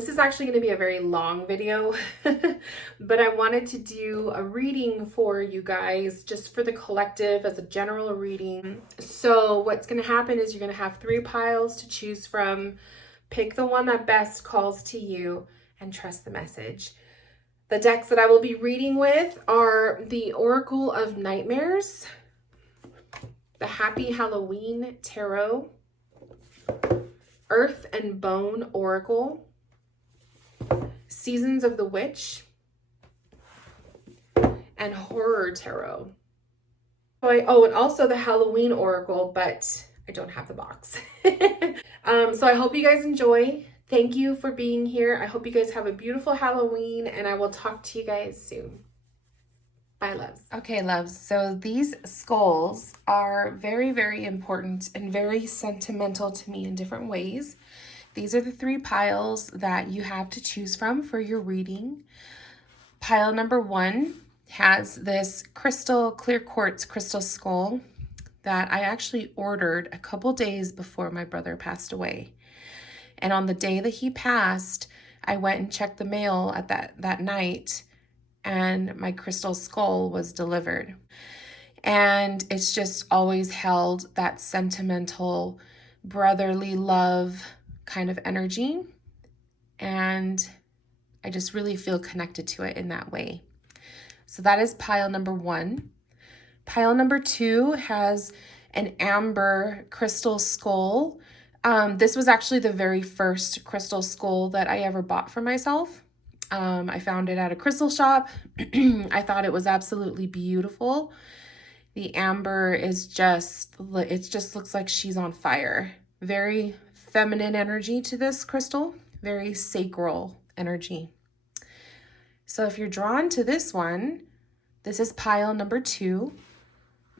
This is actually going to be a very long video, but I wanted to do a reading for you guys, just for the collective as a general reading. So what's going to happen is you're going to have 3 piles to choose from. Pick the one that best calls to you and trust the message. The decks that I will be reading with are the Oracle of Nightmares, the Happy Halloween Tarot, Earth and Bone Oracle, Seasons of the Witch, and Horror Tarot. And also the Halloween Oracle, but I don't have the box. So I hope you guys enjoy. Thank you for being here. I hope you guys have a beautiful Halloween, and I will talk to you guys soon. Bye, loves. Okay, loves. So these skulls are very, very important and very sentimental to me in different ways. These are the 3 piles that you have to choose from for your reading. Pile number 1 has this crystal, clear quartz crystal skull that I actually ordered a couple days before my brother passed away. And on the day that he passed, I went and checked the mail at that night, and my crystal skull was delivered. And it's just always held that sentimental, brotherly love kind of energy. And I just really feel connected to it in that way. So that is pile number 1. Pile number 2 has an amber crystal skull. This was actually the very first crystal skull that I ever bought for myself. I found it at a crystal shop. I thought it was absolutely beautiful. The amber is it just looks like she's on fire. Very feminine energy to this crystal, very sacral energy. So if you're drawn to this one, this is pile number 2.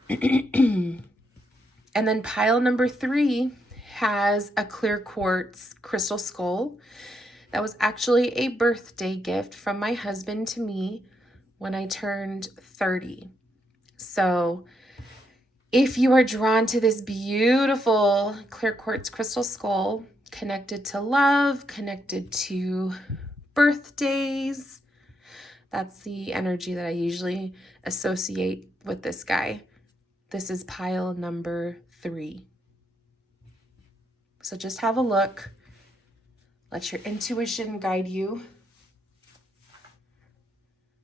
And then pile number 3 has a clear quartz crystal skull. That was actually a birthday gift from my husband to me when I turned 30. So if you are drawn to this beautiful clear quartz crystal skull, connected to love, connected to birthdays, that's the energy that I usually associate with this guy. This is pile number 3. So just have a look. Let your intuition guide you.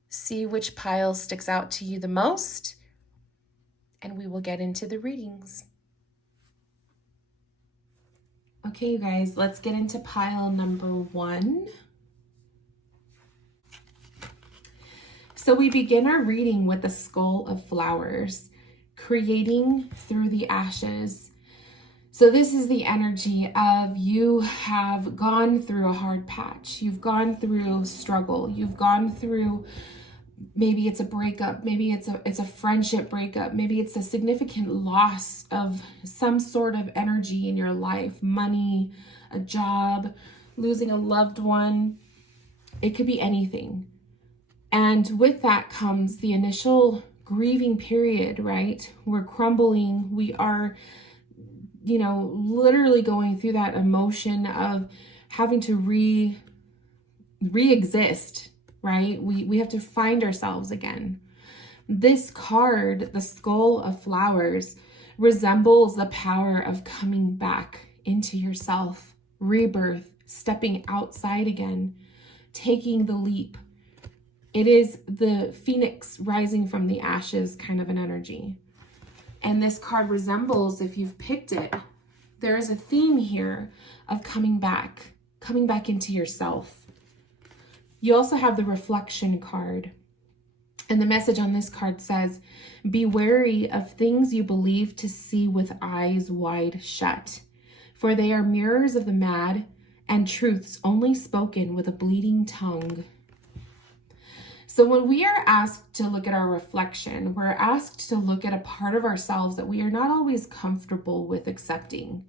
See which pile sticks out to you the most, and we will get into the readings. Okay, you guys, let's get into pile number 1. So we begin our reading with the Skull of Flowers, creating through the ashes. So this is the energy of you have gone through a hard patch. You've gone through struggle. You've gone through, maybe it's a breakup. Maybe it's a friendship breakup. Maybe it's a significant loss of some sort of energy in your life, money, a job, losing a loved one. It could be anything. And with that comes the initial grieving period, right? We're crumbling. We are, literally going through that emotion of having to re-exist, right? We have to find ourselves again. This card, the Skull of Flowers, resembles the power of coming back into yourself, rebirth, stepping outside again, taking the leap. It is the phoenix rising from the ashes kind of an energy. And this card resembles, if you've picked it, there is a theme here of coming back into yourself. You also have the reflection card. And the message on this card says, be wary of things you believe to see with eyes wide shut, for they are mirrors of the mad and truths only spoken with a bleeding tongue. So when we are asked to look at our reflection, we're asked to look at a part of ourselves that we are not always comfortable with accepting.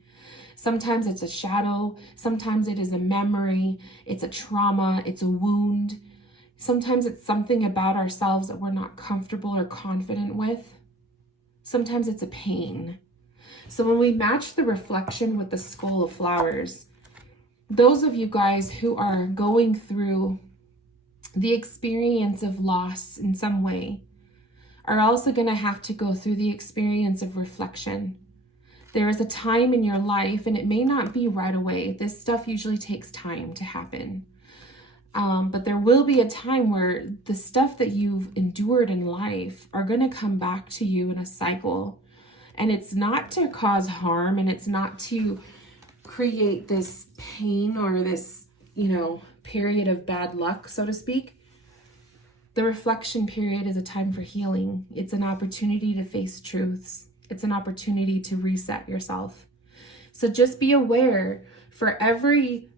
Sometimes it's a shadow, sometimes it is a memory, it's a trauma, it's a wound. Sometimes it's something about ourselves that we're not comfortable or confident with. Sometimes it's a pain. So when we match the reflection with the Skull of Flowers, those of you guys who are going through the experience of loss in some way are also going to have to go through the experience of reflection. There is a time in your life, and it may not be right away. This stuff usually takes time to happen. But there will be a time where the stuff that you've endured in life are going to come back to you in a cycle. And it's not to cause harm, and it's not to create this pain or this, period of bad luck, so to speak. The reflection period is a time for healing. It's an opportunity to face truths. It's an opportunity to reset yourself. So just be aware, for every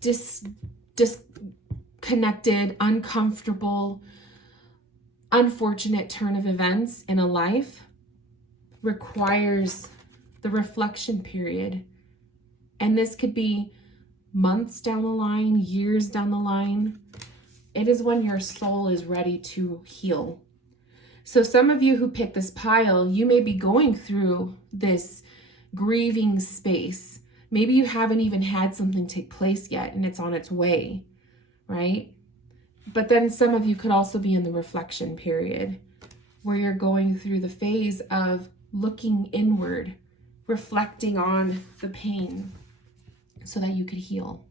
disconnected, uncomfortable, unfortunate turn of events in a life requires the reflection period. And this could be months down the line, years down the line. It is when your soul is ready to heal. So some of you who pick this pile, you may be going through this grieving space. Maybe you haven't even had something take place yet and it's on its way, right? But then some of you could also be in the reflection period where you're going through the phase of looking inward, reflecting on the pain so that you could heal.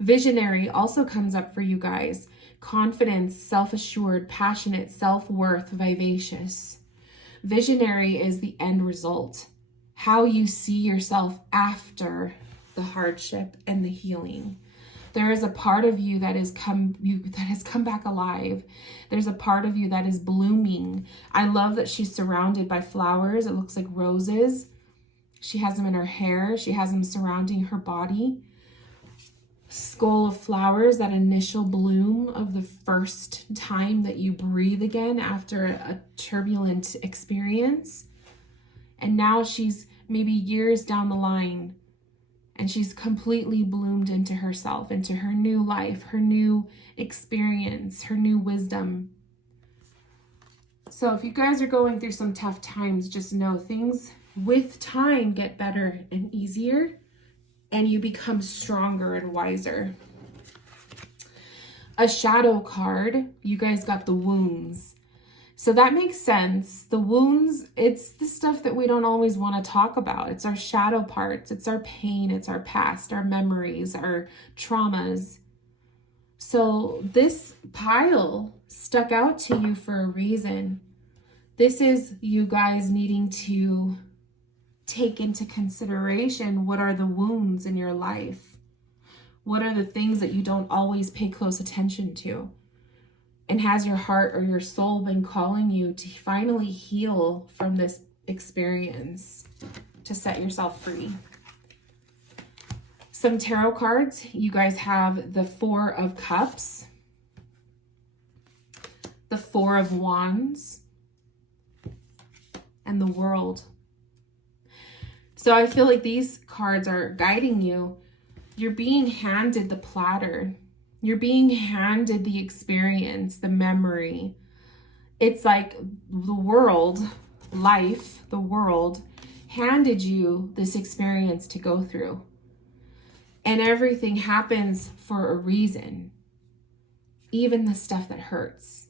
Visionary also comes up for you guys. Confidence, self-assured, passionate, self-worth, vivacious. Visionary is the end result. How you see yourself after the hardship and the healing. There is a part of you that has come back alive. There's a part of you that is blooming. I love that she's surrounded by flowers. It looks like roses. She has them in her hair. She has them surrounding her body. Skull of flowers, that initial bloom of the first time that you breathe again after a turbulent experience. And now she's maybe years down the line and she's completely bloomed into herself, into her new life, her new experience, her new wisdom. So if you guys are going through some tough times, just know things with time get better and easier, and you become stronger and wiser. A shadow card, you guys got the wounds. So that makes sense. The wounds, it's the stuff that we don't always want to talk about. It's our shadow parts. It's our pain. It's our past, our memories, our traumas. So this pile stuck out to you for a reason. This is you guys needing to take into consideration what are the wounds in your life. What are the things that you don't always pay close attention to? And has your heart or your soul been calling you to finally heal from this experience, to set yourself free? Some tarot cards. You guys have the Four of Cups, the Four of Wands, and the World. So I feel like these cards are guiding you. You're being handed the platter. You're being handed the experience, the memory. It's like the world, life, the world, handed you this experience to go through. And everything happens for a reason. Even the stuff that hurts.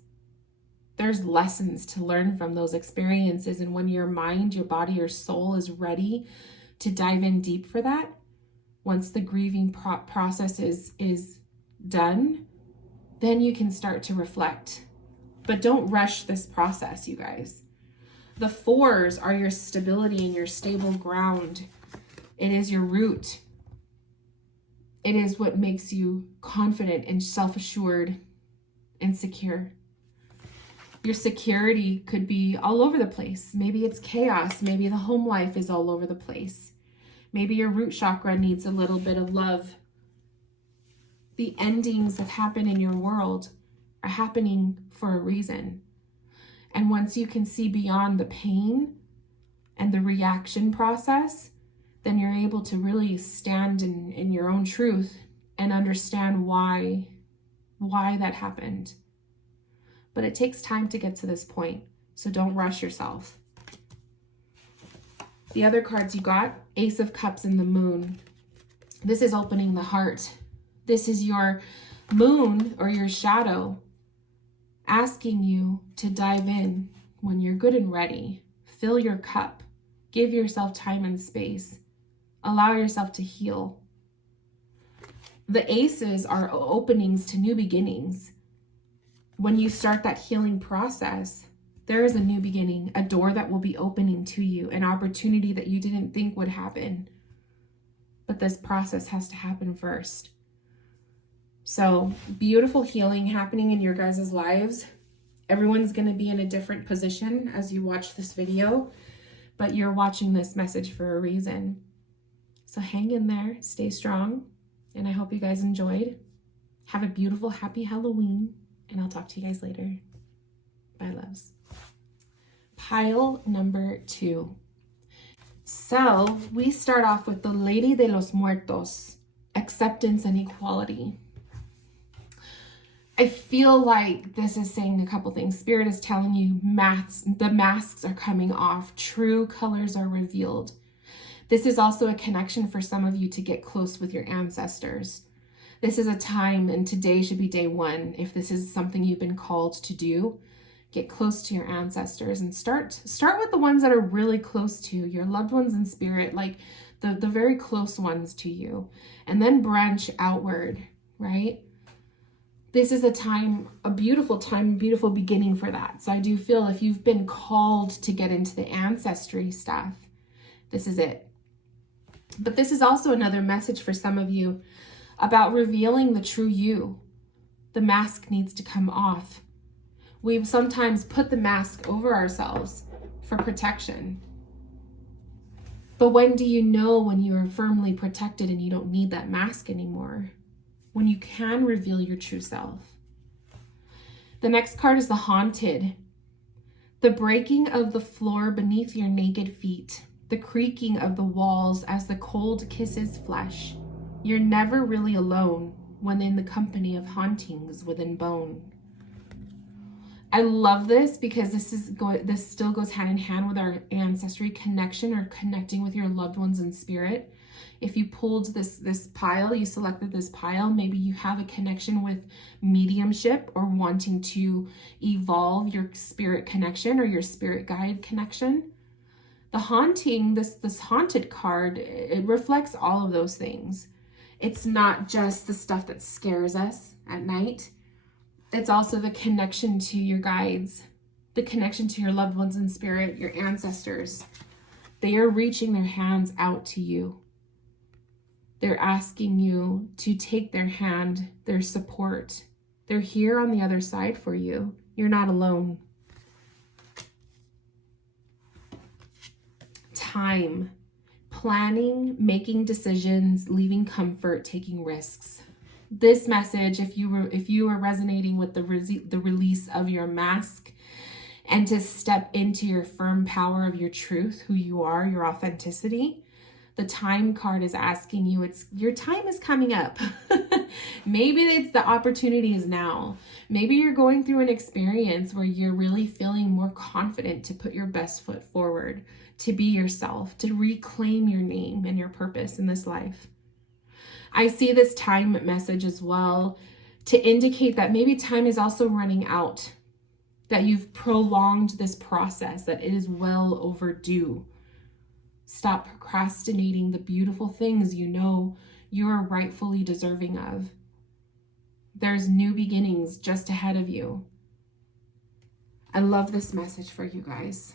There's lessons to learn from those experiences. And when your mind, your body, your soul is ready to dive in deep for that, once the grieving process is done, then you can start to reflect. But don't rush this process, you guys. The fours are your stability and your stable ground. It is your root. It is what makes you confident and self-assured and secure. Your security could be all over the place. Maybe it's chaos. Maybe the home life is all over the place. Maybe your root chakra needs a little bit of love. The endings that happen in your world are happening for a reason. And once you can see beyond the pain and the reaction process, then you're able to really stand in your own truth and understand why that happened. But it takes time to get to this point, so don't rush yourself. The other cards you got, Ace of Cups and the Moon. This is opening the heart. This is your moon or your shadow asking you to dive in when you're good and ready. Fill your cup. Give yourself time and space. Allow yourself to heal. The aces are openings to new beginnings. When you start that healing process, there is a new beginning, a door that will be opening to you, an opportunity that you didn't think would happen. But this process has to happen first. So beautiful healing happening in your guys' lives. Everyone's going to be in a different position as you watch this video, but you're watching this message for a reason. So hang in there, stay strong, and I hope you guys enjoyed. Have a beautiful, happy Halloween, and I'll talk to you guys later. Bye, loves. Pile number 2. So we start off with the Lady de los Muertos, acceptance and equality. I feel like this is saying a couple things. Spirit is telling you the masks are coming off. True colors are revealed. This is also a connection for some of you to get close with your ancestors. This is a time, and today should be day 1. If this is something you've been called to do, get close to your ancestors and start with the ones that are really close to you, your loved ones in spirit, like the very close ones to you, and then branch outward, right? This is a time, a beautiful time, beautiful beginning for that. So I do feel if you've been called to get into the ancestry stuff, this is it. But this is also another message for some of you about revealing the true you. The mask needs to come off. We've sometimes put the mask over ourselves for protection. But when do you know when you are firmly protected and you don't need that mask anymore? When you can reveal your true self. The next card is the Haunted. The breaking of the floor beneath your naked feet. The creaking of the walls as the cold kisses flesh. You're never really alone when in the company of hauntings within bone. I love this because this still goes hand in hand with our ancestry connection or connecting with your loved ones in spirit. If you pulled this pile, you selected this pile, maybe you have a connection with mediumship or wanting to evolve your spirit connection or your spirit guide connection. The haunting, this haunted card, it reflects all of those things. It's not just the stuff that scares us at night. It's also the connection to your guides, the connection to your loved ones in spirit, your ancestors. They are reaching their hands out to you. They're asking you to take their hand, their support. They're here on the other side for you. You're not alone. Time, planning, making decisions, leaving comfort, taking risks. This message, if you were resonating with the release of your mask and to step into your firm power of your truth, who you are, your authenticity, the Time card is asking you, your time is coming up. Maybe it's the opportunity is now. Maybe you're going through an experience where you're really feeling more confident to put your best foot forward, to be yourself, to reclaim your name and your purpose in this life. I see this time message as well to indicate that maybe time is also running out, that you've prolonged this process, that it is well overdue. Stop procrastinating the beautiful things you know you are rightfully deserving of. There's new beginnings just ahead of you. I love this message for you guys.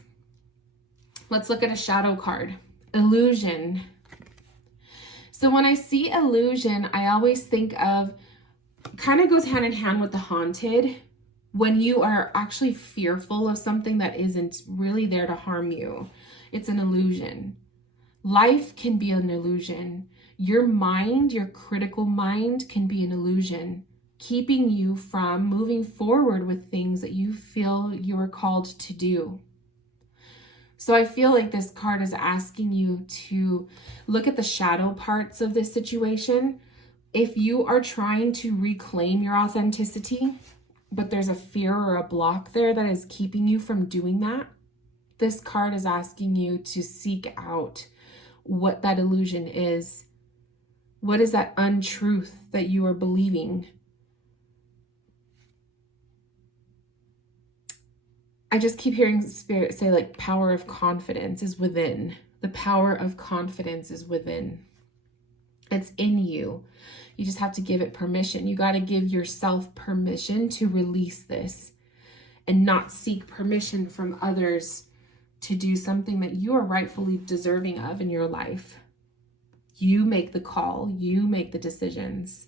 Let's look at a shadow card. Illusion. So when I see illusion, I always think of, kind of goes hand in hand with the haunted, when you are actually fearful of something that isn't really there to harm you. It's an illusion. Life can be an illusion. Your mind, your critical mind, can be an illusion, keeping you from moving forward with things that you feel you are called to do. So I feel like this card is asking you to look at the shadow parts of this situation. If you are trying to reclaim your authenticity, but there's a fear or a block there that is keeping you from doing that, this card is asking you to seek out what that illusion is What is that untruth that you are believing? I just keep hearing Spirit say, like, power of confidence is within. The power of confidence is within. It's in you. You just have to give it permission. You got to give yourself permission to release this and not seek permission from others to do something that you are rightfully deserving of in your life. You make the call. You make the decisions.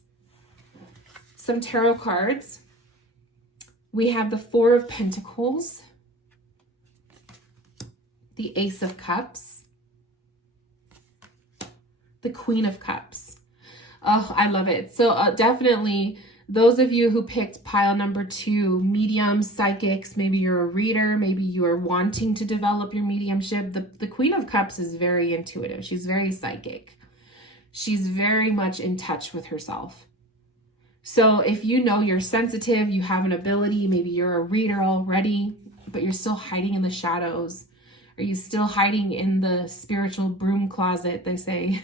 Some tarot cards. We have the Four of Pentacles, the Ace of Cups, the Queen of Cups. Oh, I love it. So definitely those of you who picked pile number 2, mediums, psychics, maybe you're a reader, maybe you are wanting to develop your mediumship. The Queen of Cups is very intuitive. She's very psychic. She's very much in touch with herself. So if you know you're sensitive, you have an ability, maybe you're a reader already, but you're still hiding in the shadows. Are you still hiding in the spiritual broom closet, they say?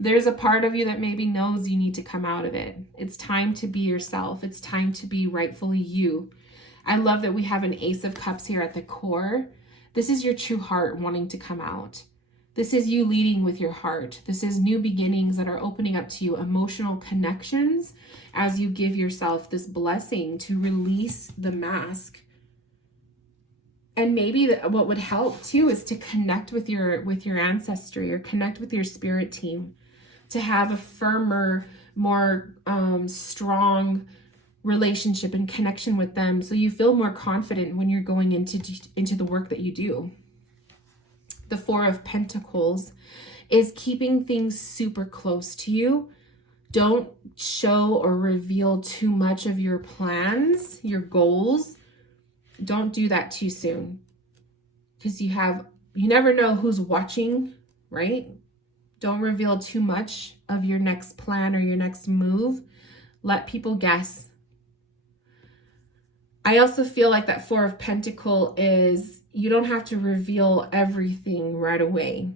There's a part of you that maybe knows you need to come out of it. It's time to be yourself. It's time to be rightfully you. I love that we have an Ace of Cups here at the core. This is your true heart wanting to come out. This is you leading with your heart. This is new beginnings that are opening up to you, emotional connections as you give yourself this blessing to release the mask. And maybe what would help too is to connect with your ancestry or connect with your spirit team, to have a firmer, more strong relationship and connection with them, so you feel more confident when you're going into the work that you do. The Four of Pentacles is keeping things super close to you. Don't show or reveal too much of your plans, your goals. Don't do that too soon, because you never know who's watching, right? Don't reveal too much of your next plan or your next move. Let people guess. I also feel like that Four of Pentacles is, you don't have to reveal everything right away.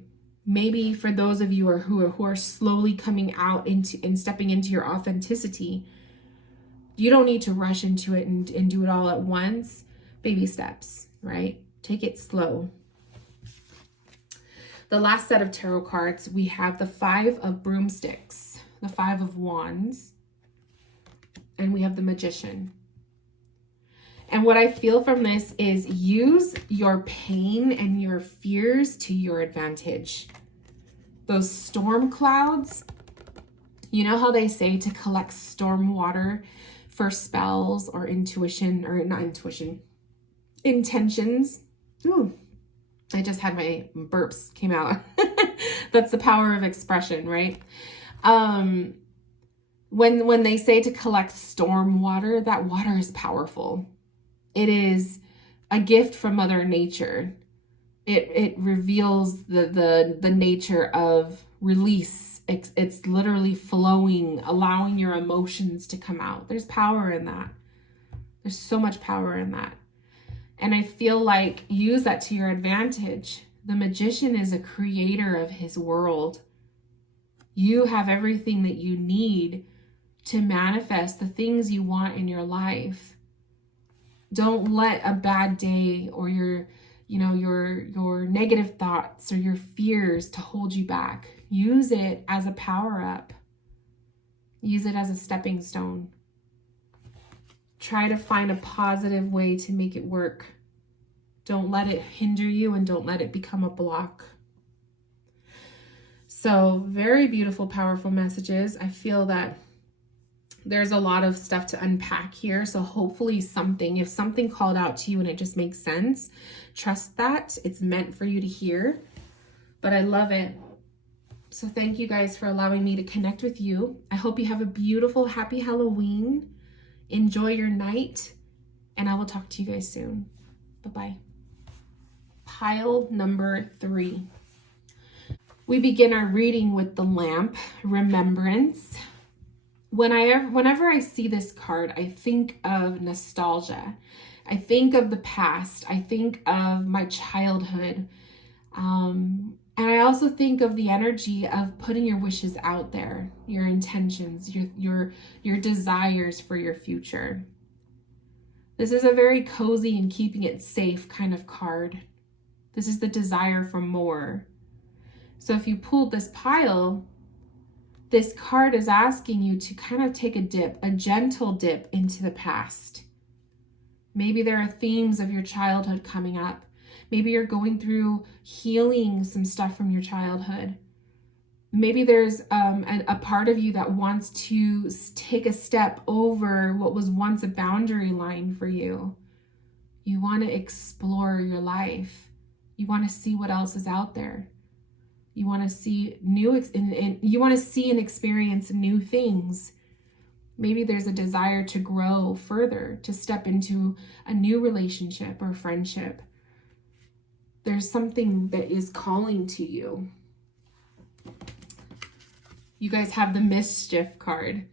Maybe for those of you who are slowly coming out and stepping into your authenticity, you don't need to rush into it and do it all at once. Baby steps, right? Take it slow. The last set of tarot cards, we have the Five of Broomsticks, the Five of Wands, and we have the Magician. And what I feel from this is use your pain and your fears to your advantage. Those storm clouds, you know how they say to collect storm water for spells or intentions. Ooh, I just had my burps came out. That's the power of expression, right? When they say to collect storm water, that water is powerful. It is a gift from Mother Nature. It reveals the nature of release. It's literally flowing, allowing your emotions to come out. There's power in that. There's so much power in that. And I feel like use that to your advantage. The Magician is a creator of his world. You have everything that you need to manifest the things you want in your life. Don't let a bad day or your negative thoughts or your fears to hold you back. Use it as a power up. Use it as a stepping stone. Try to find a positive way to make it work. Don't let it hinder you and don't let it become a block. So very beautiful, powerful messages. I feel that there's a lot of stuff to unpack here. So hopefully if something called out to you and it just makes sense, trust that it's meant for you to hear. But I love it. So thank you guys for allowing me to connect with you. I hope you have a beautiful, happy Halloween. Enjoy your night, and I will talk to you guys soon. Bye-bye. Pile number 3. We begin our reading with the lamp, remembrance. Whenever I see this card, I think of nostalgia. I think of the past. I think of my childhood. And I also think of the energy of putting your wishes out there, your intentions, your desires for your future. This is a very cozy and keeping it safe kind of card. This is the desire for more. So if you pulled this pile, this card is asking you to kind of take a dip, a gentle dip into the past. Maybe there are themes of your childhood coming up. Maybe you're going through healing some stuff from your childhood. Maybe there's a part of you that wants to take a step over what was once a boundary line for you. You want to explore your life. You want to see what else is out there. You want to see you want to see and experience new things. Maybe there's a desire to grow further, to step into a new relationship or friendship. There's something that is calling to you. You guys have the Mischief card.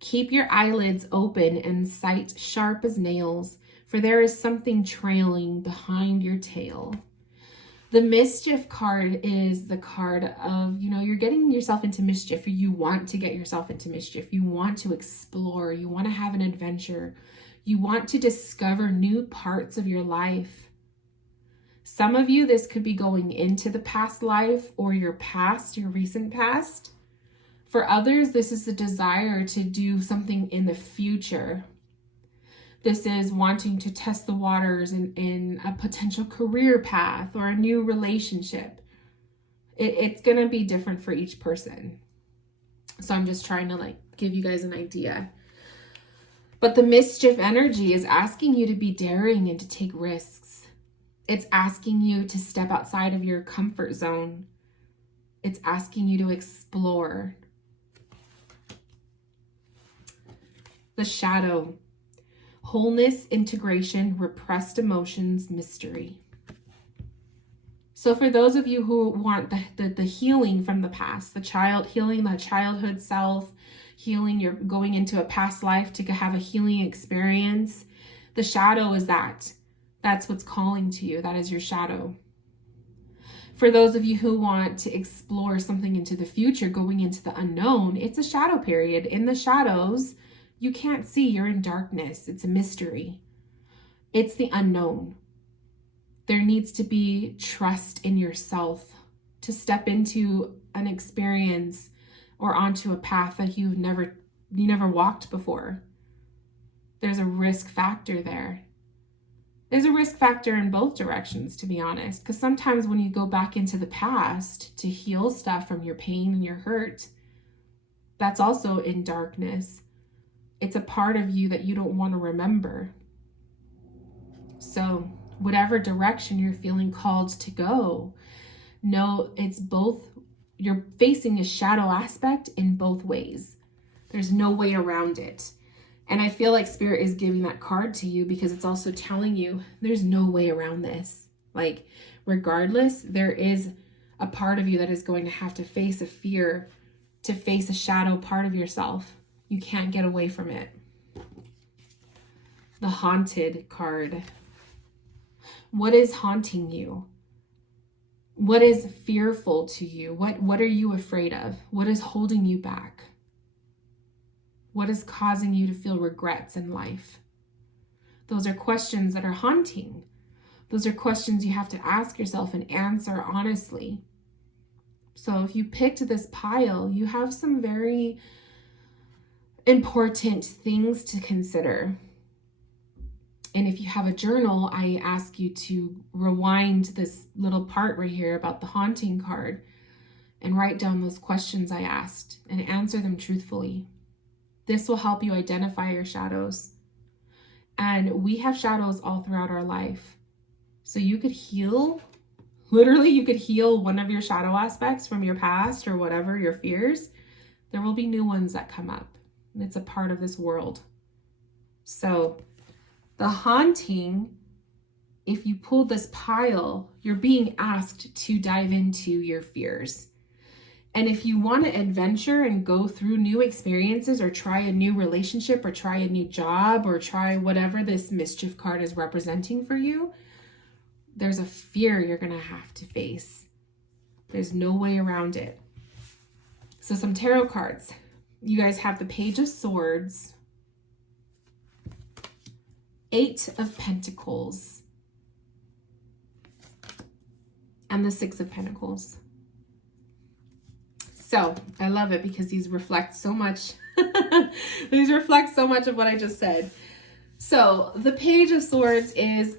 Keep your eyelids open and sight sharp as nails, for there is something trailing behind your tail. The Mischief card is the card of, you're getting yourself into mischief, or you want to get yourself into mischief. You want to explore. You want to have an adventure. You want to discover new parts of your life. Some of you, this could be going into the past life or your recent past. For others, this is the desire to do something in the future. This is wanting to test the waters in a potential career path or a new relationship. It's going to be different for each person. So I'm just trying to give you guys an idea. But the Mischief energy is asking you to be daring and to take risks. It's asking you to step outside of your comfort zone. It's asking you to explore. The Shadow. Wholeness, integration, repressed emotions, mystery. So for those of you who want the healing from the past, healing the childhood self, healing your going into a past life to have a healing experience, the shadow is that. That's what's calling to you. That is your shadow. For those of you who want to explore something into the future, going into the unknown, it's a shadow period. In the shadows, you can't see. You're in darkness. It's a mystery. It's the unknown. There needs to be trust in yourself to step into an experience or onto a path that you never walked before. There's a risk factor there. There's a risk factor in both directions, to be honest, because sometimes when you go back into the past to heal stuff from your pain and your hurt, that's also in darkness. It's a part of you that you don't want to remember. So whatever direction you're feeling called to go, know it's both. You're facing a shadow aspect in both ways. There's no way around it. And I feel like Spirit is giving that card to you because it's also telling you there's no way around this. Regardless, there is a part of you that is going to have to face a fear, to face a shadow part of yourself. You can't get away from it. The Haunted card. What is haunting you? What is fearful to you? What are you afraid of? What is holding you back? What is causing you to feel regrets in life? Those are questions that are haunting. Those are questions you have to ask yourself and answer honestly. So if you picked this pile, you have some very important things to consider. And if you have a journal, I ask you to rewind this little part right here about the haunting card and write down those questions I asked and answer them truthfully. This will help you identify your shadows. And we have shadows all throughout our life. So you could heal, literally you could heal one of your shadow aspects from your past or whatever, your fears. There will be new ones that come up. It's a part of this world. So the haunting, if you pull this pile, you're being asked to dive into your fears. And if you want to adventure and go through new experiences or try a new relationship or try a new job or try whatever this Mischief card is representing for you, there's a fear you're going to have to face. There's no way around it. So some tarot cards. You guys have the Page of Swords, 8 of Pentacles, and the 6 of Pentacles. So I love it because these reflect so much. These reflect so much of what I just said. So the Page of Swords is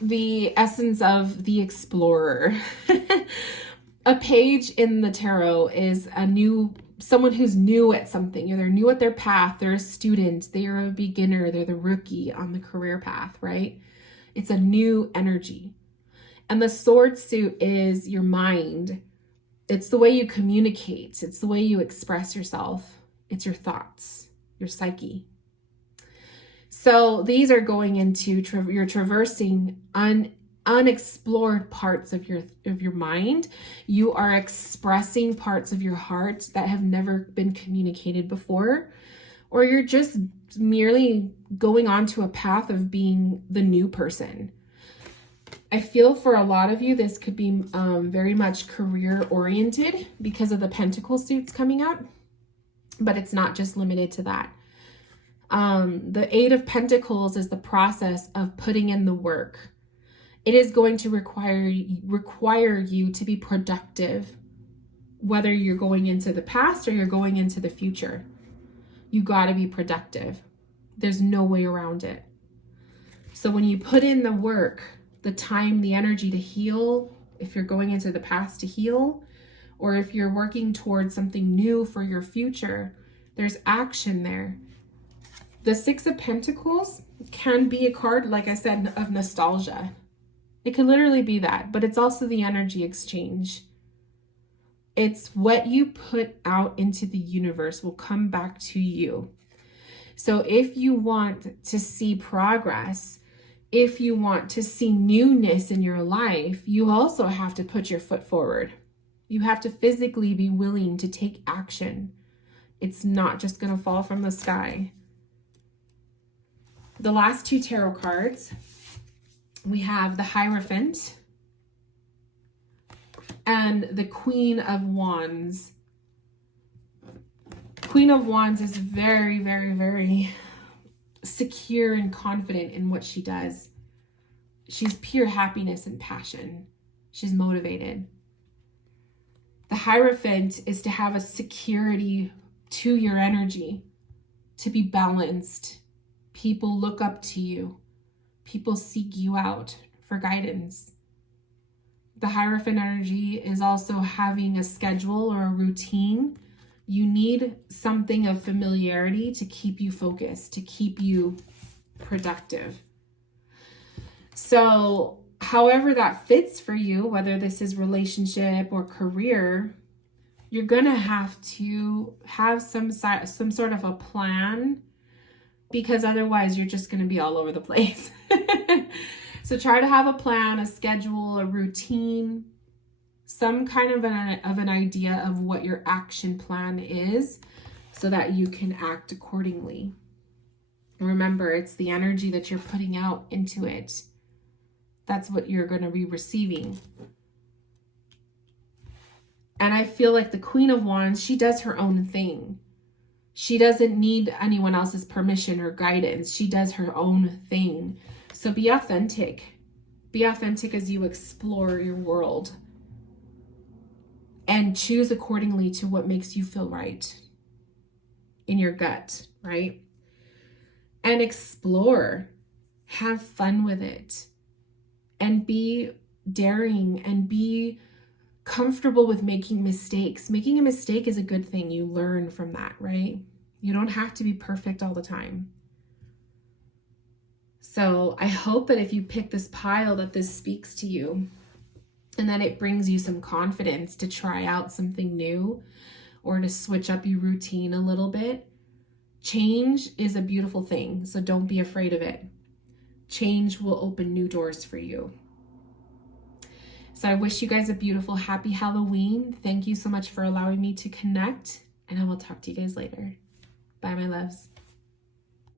the essence of the explorer. A page in the tarot is someone who's new at something. They're new at their path. They're a student. They're a beginner. They're the rookie on the career path, right? It's a new energy. And the sword suit is your mind. It's the way you communicate. It's the way you express yourself. It's your thoughts, your psyche. So these are going into, you're traversing unexplored parts of your mind. You are expressing parts of your heart that have never been communicated before, or you're just merely going onto a path of being the new person. I feel for a lot of you, this could be very much career oriented because of the pentacle suits coming up, but it's not just limited to that. The 8 of Pentacles is the process of putting in the work. It is going to require you to be productive, whether you're going into the past or you're going into the future. You got to be productive. There's no way around it. So when you put in the work, the time, the energy to heal, if you're going into the past to heal, or if you're working towards something new for your future, there's action there. The 6 of Pentacles can be a card, like I said, of nostalgia. It can literally be that, but it's also the energy exchange. It's what you put out into the universe will come back to you. So if you want to see progress, if you want to see newness in your life, you also have to put your foot forward. You have to physically be willing to take action. It's not just going to fall from the sky. The last 2 tarot cards, we have the Hierophant and the Queen of Wands. Queen of Wands is very, very, very secure and confident in what she does. She's pure happiness and passion. She's motivated. The Hierophant is to have a security to your energy, to be balanced. People look up to you. People seek you out for guidance. The Hierophant energy is also having a schedule or a routine. You need something of familiarity to keep you focused, to keep you productive. So, however that fits for you, whether this is relationship or career, you're going to have some sort of a plan, because otherwise you're just going to be all over the place. So try to have a plan, a schedule, a routine, some kind of an idea of what your action plan is so that you can act accordingly. Remember, it's the energy that you're putting out into it. That's what you're going to be receiving. And I feel like the Queen of Wands, she does her own thing. She doesn't need anyone else's permission or guidance. She does her own thing. So be authentic. Be authentic as you explore your world. And choose accordingly to what makes you feel right in your gut, right? And explore. Have fun with it. And be daring and be comfortable with making mistakes. Making a mistake is a good thing. You learn from that, right? You don't have to be perfect all the time. So I hope that if you pick this pile, that this speaks to you and that it brings you some confidence to try out something new or to switch up your routine a little bit. Change is a beautiful thing, so don't be afraid of it. Change will open new doors for you. So I wish you guys a beautiful, happy Halloween. Thank you so much for allowing me to connect, and I will talk to you guys later. Bye, my loves.